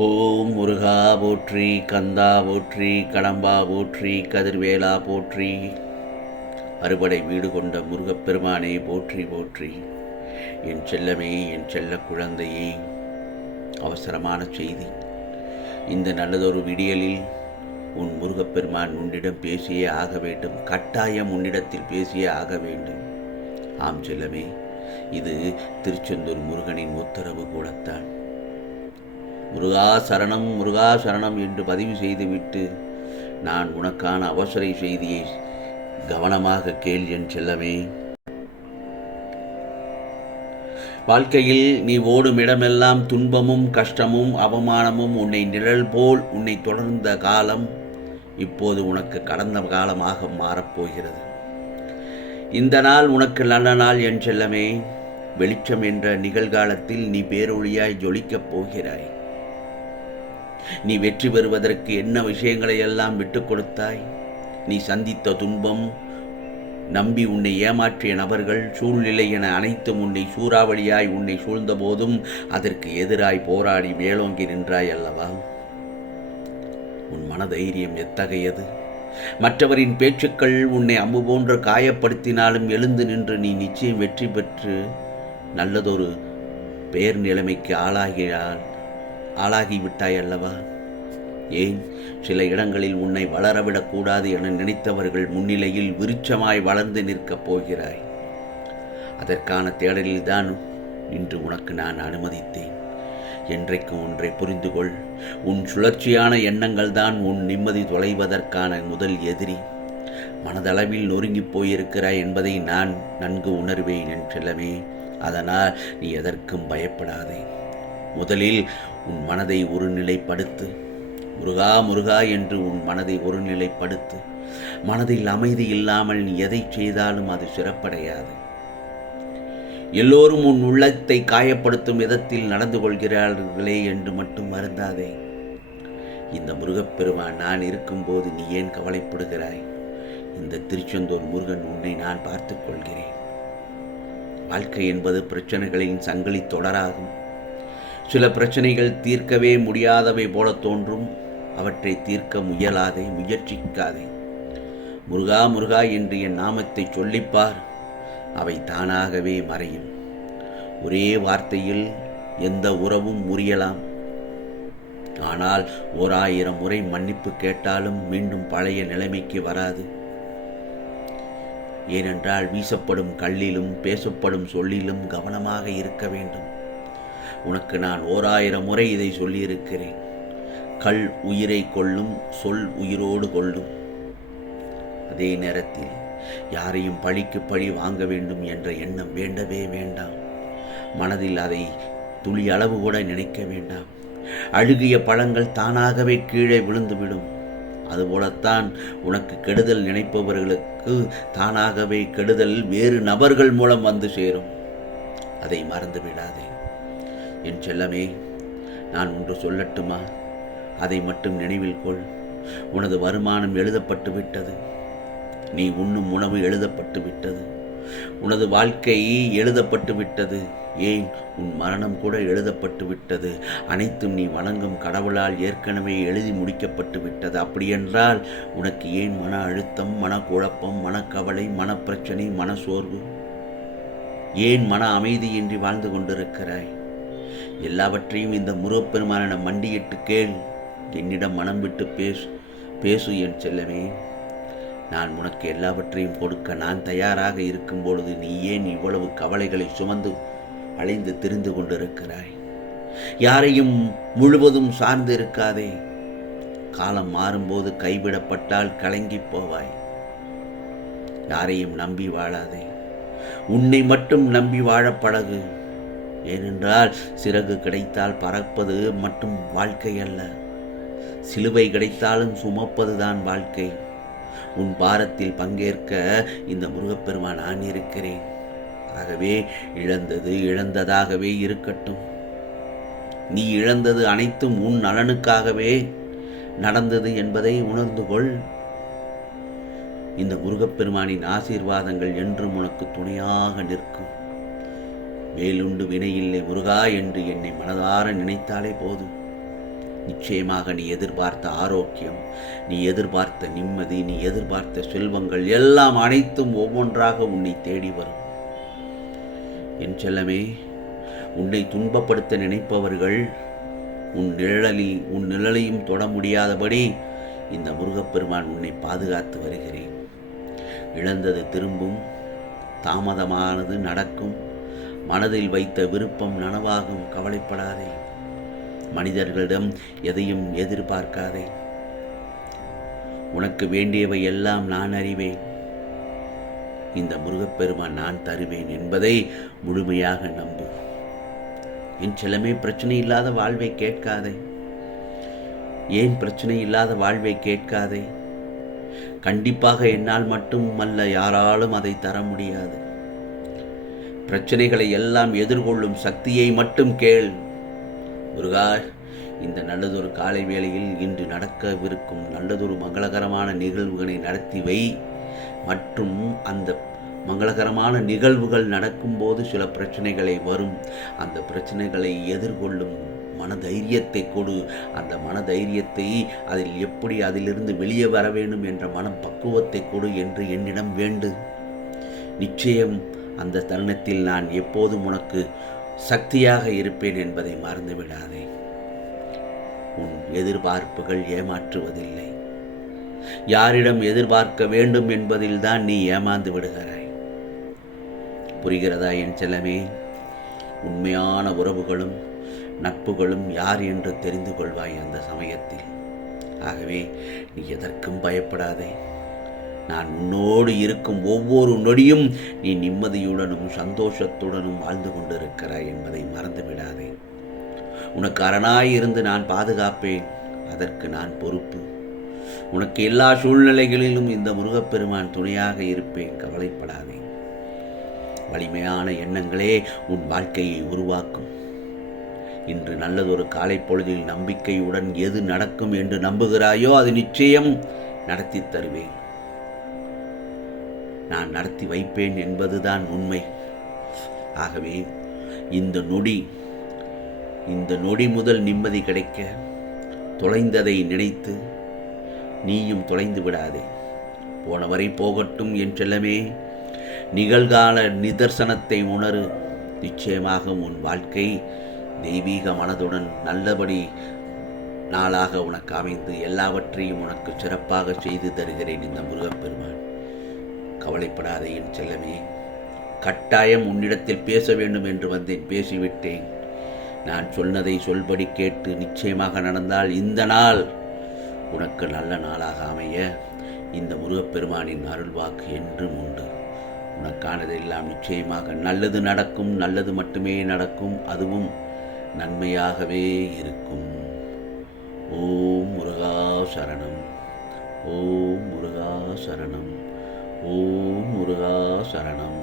ஓம் முருகா போற்றி, கந்தா போற்றி, கடம்பா போற்றி, கதிர்வேலா போற்றி, அறுபடை வீடு கொண்ட முருகப்பெருமானே போற்றி போற்றி. என் செல்லமே, என் செல்ல குழந்தையே, அவசரமான செய்தி. இந்த நல்லதொரு விடியலில் உன் முருகப்பெருமான் உன்னிடம் பேசியே ஆக வேண்டும். கட்டாயம் உன்னிடத்தில் பேசியே ஆக வேண்டும். ஆம் செல்லமே, இது திருச்செந்தூர் முருகனின் உத்தரவு கூடத்தான். முருகா சரணம், முருகா சரணம் என்று பதிவு செய்துவிட்டு நான் உனக்கான அவசர செய்தியை கவனமாக கேள் என் செல்லமே. வாழ்க்கையில் நீ ஓடும் இடமெல்லாம் துன்பமும் கஷ்டமும் அவமானமும் உன்னை நிழல் போல் உன்னை தொடர்ந்த காலம் இப்போது உனக்கு கடந்த காலமாக மாறப்போகிறது. இந்த நாள் உனக்கு நல்ல நாள் என் செல்லமே. வெளிச்சம் என்ற நிகழ்காலத்தில் நீ பேரொழியாய் ஜொலிக்கப் போகிறாய். நீ வெற்றி பெறுவதற்கு என்ன விஷயங்களை எல்லாம் விட்டுக் கொடுத்தாய்? நீ சந்தித்த துன்பம், நம்பி உன்னை ஏமாற்றிய நபர்கள், சூழ்நிலை என அனைத்தும் உன்னை சூறாவளியாய் உன்னை சூழ்ந்த போதும் அதற்கு எதிராய் போராடி மேலோங்கி நின்றாய் அல்லவா? உன் மனதைரியம் எத்தகையது? மற்றவரின் பேச்சுக்கள் உன்னை அம்பு போன்று காயப்படுத்தினாலும் எழுந்து நின்று நீ நிச்சயம் வெற்றி பெற்று நல்லதொரு பேர் நிலைமைக்கு ஆளாகிவிட்டாய் அல்லவா? ஏன் சில இடங்களில் உன்னை வளரவிடக்கூடாது என நினைத்தவர்கள் முன்னிலையில் விருட்சமாய் வளர்ந்து நிற்கப் போகிறாய். அதற்கான தேடலில்தான் இன்று உனக்கு நான் அனுமதித்தேன். என்றைக்கும் ஒன்றை புரிந்து கொள். உன் சுழற்சியான எண்ணங்கள் தான் உன் நிம்மதி தொலைவதற்கான முதல் எதிரி. மனதளவில் நொறுங்கி போயிருக்கிறாய் என்பதை நான் நன்கு உணர்வேன் என் செல்லமே. அதனால் நீ எதற்கும் பயப்படாதே. முதலில் உன் மனதை ஒருநிலைப்படுத்து. முருகா முருகா என்று உன் மனதை ஒருநிலைப்படுத்து. மனதில் அமைதி இல்லாமல் நீ எதை செய்தாலும் அது சிறப்படையாது. எல்லோரும் உன் உள்ளத்தை காயப்படுத்தும் விதத்தில் நடந்து கொள்கிறார்களே என்று மட்டும் வருந்தாதே. இந்த முருகப்பெருமான் நான் இருக்கும்போது நீ ஏன் கவலைப்படுகிறாய்? இந்த திருச்செந்தூர் முருகன் உன்னை நான் பார்த்துக் கொள்கிறேன். வாழ்க்கை என்பது பிரச்சனைகளின் சங்கிலி தொடராகும். சில பிரச்சனைகள் தீர்க்கவே முடியாதவை போல தோன்றும். அவற்றை தீர்க்க முயலாதே, முயற்சிக்காதே. முருகா முருகா என்று என் நாமத்தை சொல்லிப்பார், அவை தானாகவே மறையும். ஒரே வார்த்தையில் எந்த உறவும் முறியலாம். ஆனால் 1000 முறை மன்னிப்பு கேட்டாலும் மீண்டும் பழைய நிலைமைக்கு வராது. ஏனென்றால் வீசப்படும் கல்லிலும் பேசப்படும் சொல்லிலும் கவனமாக இருக்க வேண்டும். உனக்கு நான் 1000 முறை இதை சொல்லியிருக்கிறேன். கல் உயிரை கொள்ளும், சொல் உயிரோடு கொள்ளும். அதே நேரத்தில் யாரையும் பழிக்கு பழி வாங்க வேண்டும் என்ற எண்ணம் வேண்டவே வேண்டாம். மனதில் அதை துளி அளவு கூட நினைக்க வேண்டாம். அழுகிய பழங்கள் தானாகவே கீழே விழுந்துவிடும். அதுபோலத்தான் உனக்கு கெடுதல் நினைப்பவர்களுக்கு தானாகவே கெடுதல் வேறு நபர்கள் மூலம் வந்து சேரும். அதை மறந்து விடாதே என் செல்லமே. நான் ஒன்று சொல்லட்டுமா? அதை மட்டும் நினைவில் கொள். உனது வருமானம் எழுதப்பட்டு விட்டது. நீ உண்ணும் உணவு எழுதப்பட்டு விட்டது. உனது வாழ்க்கை எழுதப்பட்டு விட்டது. ஏன் உன் மரணம் கூட எழுதப்பட்டு விட்டது. அனைத்தும் நீ வணங்கும் கடவுளால் ஏற்கனவே எழுதி முடிக்கப்பட்டு விட்டது. அப்படியென்றால் உனக்கு ஏன் மன அழுத்தம், மனக்குழப்பம், மனக்கவலை, மனப்பிரச்சனை, மனசோர்வு? ஏன் மன அமைதியின்றி வாழ்ந்து கொண்டிருக்கிறாய்? எல்லாவற்றையும் இந்த முருகப்பெருமானிடம் மண்டியிட்டு கேள். என்னிடம் மனம் விட்டு பேசு என் செல்லமே. நான் உனக்கு எல்லாவற்றையும் கொடுக்க நான் தயாராக இருக்கும் பொழுது நீ ஏன் இவ்வளவு கவலைகளை சுமந்து அலைந்து திரிந்து கொண்டிருக்கிறாய்? யாரையும் முழுவதும் சார்ந்து இருக்காதே. காலம் மாறும்போது கைவிடப்பட்டால் கலங்கி போவாய். யாரையும் நம்பி வாழாதே. உன்னை மட்டும் நம்பி வாழ பழகு. ஏனென்றால் சிறகு கிடைத்தால் பறப்பது மட்டும் வாழ்க்கை அல்ல. சிலுவை கிடைத்தாலும் சுமப்பதுதான் வாழ்க்கை. உன் பாரத்தில் பங்கேற்க இந்த முருகப்பெருமான் நான் இருக்கிறேன். ஆகவே இழந்தது இழந்ததாகவே இருக்கட்டும். நீ இழந்தது அனைத்தும் உன் நலனுக்காகவே நடந்தது என்பதை உணர்ந்து கொள். இந்த முருகப்பெருமானின் ஆசீர்வாதங்கள் என்றும் உனக்கு துணையாக நிற்கும். வேலுண்டு வினையில்லை முருகா என்று என்னை மனதார நினைத்தாலே போதும். நிச்சயமாக நீ எதிர்பார்த்த ஆரோக்கியம், நீ எதிர்பார்த்த நிம்மதி, நீ எதிர்பார்த்த செல்வங்கள் எல்லாம் அனைத்தும் ஒவ்வொன்றாக உன்னை தேடி வரும். என் செல்லமே, உன்னை துன்பப்படுத்த நினைப்பவர்கள் உன் நிழலையும் தொட முடியாதபடி இந்த முருகப்பெருமான் உன்னை பாதுகாத்து வருகிறேன். இழந்தது திரும்பும், தாமதமானது நடக்கும், மனதில் வைத்த விருப்பம் நனவாகும். கவலைப்படாதே. மனிதர்களிடம் எதையும் எதிர்பார்க்காதே. உனக்கு வேண்டியவை எல்லாம் நான் அறிவேன். இந்த முருகப்பெருமான் நான் தருவேன் என்பதை முழுமையாக நம்பு. என் செல்லமே, பிரச்சனை இல்லாத வாழ்வை கேட்காதே. ஏன் பிரச்சனை இல்லாத வாழ்வை கேட்காதே? கண்டிப்பாக என்னால் மட்டும் அல்ல, யாராலும் அதை தர முடியாது. பிரச்சனைகளை எல்லாம் எதிர்கொள்ளும் சக்தியை மட்டும் கேள். முருகா, இந்த நல்லதொரு காலை வேளையில் இன்று நடக்கவிருக்கும் நல்லதொரு மங்களகரமான நிகழ்வுகளை நடத்தி வை. மற்றும் அந்த மங்களகரமான நிகழ்வுகள் நடக்கும்போது சில பிரச்சனைகளை வரும். அந்த பிரச்சனைகளை எதிர்கொள்ளும் மனதைரியத்தை கொடு. அந்த மனதைரியத்தை அதிலிருந்து வெளியே வர வேண்டும் என்ற மனப்பக்குவத்தை கொடு என்று என்னிடம் வேண்டு. நிச்சயம் அந்த தருணத்தில் நான் எப்போதும் உனக்கு சக்தியாக இருப்பேன் என்பதை மறந்து விடாதே. உன் எதிர்பார்ப்புகள் ஏமாற்றுவதில்லை. யாரிடம் எதிர்பார்க்க வேண்டும் என்பதில்தான் நீ ஏமாந்து விடுகிறாய். புரிகிறதா என் செல்லமே? உண்மையான உறவுகளும் நட்புகளும் யார் என்று தெரிந்து கொள்வாய் அந்த சமயத்தில். ஆகவே நீ எதற்கும் பயப்படாதே. நான் உன்னோடு இருக்கும் ஒவ்வொரு நொடியும் நீ நிம்மதியுடனும் சந்தோஷத்துடனும் வாழ்ந்து கொண்டிருக்கிறாய் என்பதை மறந்து விடாதே. உனக்கு அரணாயிருந்து நான் பாதுகாப்பேன். அதற்கு நான் பொறுப்பு. உனக்கு எல்லா சூழ்நிலைகளிலும் இந்த முருகப்பெருமான் துணையாக இருப்பேன். கவலைப்படாதே. வலிமையான எண்ணங்களே உன் வாழ்க்கையை உருவாக்கும். இன்று நல்லதொரு காலை பொழுதில் நம்பிக்கையுடன் எது நடக்கும் என்று நம்புகிறாயோ அது நிச்சயம் நடத்தி தருவேன். நான் நடத்தி வைப்பேன் என்பதுதான் உண்மை. ஆகவே இந்த நொடி முதல் நிம்மதி கிடைக்க தொலைந்ததை நினைத்து நீயும் தொலைந்து விடாதே. போனவரை போகட்டும் என் செல்லமே. நிகழ்கால நிதர்சனத்தை உணரு. நிச்சயமாக உன் வாழ்க்கை தெய்வீக மனதுடன் நல்லபடி நாளாக உனக்கு அமைந்து எல்லாவற்றையும் உனக்கு சிறப்பாக செய்து தருகிறேன் இந்த முருகப்பெருமான். கவலைப்படாதே என் செல்லமே. கட்டாயம் உன்னிடத்தில் பேச வேண்டும் என்று வந்தேன், பேசிவிட்டேன். நான் சொன்னதை சொல்படி கேட்டு நிச்சயமாக நடந்தால் இந்த நாள் உனக்கு நல்ல நாளாக அமைய இந்த முருகப்பெருமானின் அருள்வாக்கு என்றும் உண்டு. உனக்கானதெல்லாம் நிச்சயமாக நல்லது நடக்கும். நல்லது மட்டுமே நடக்கும். அதுவும் நன்மையாகவே இருக்கும். ஓம் முருகா சரணம். ஓம் முருகா சரணம். ஓம் முருகா சரணம்.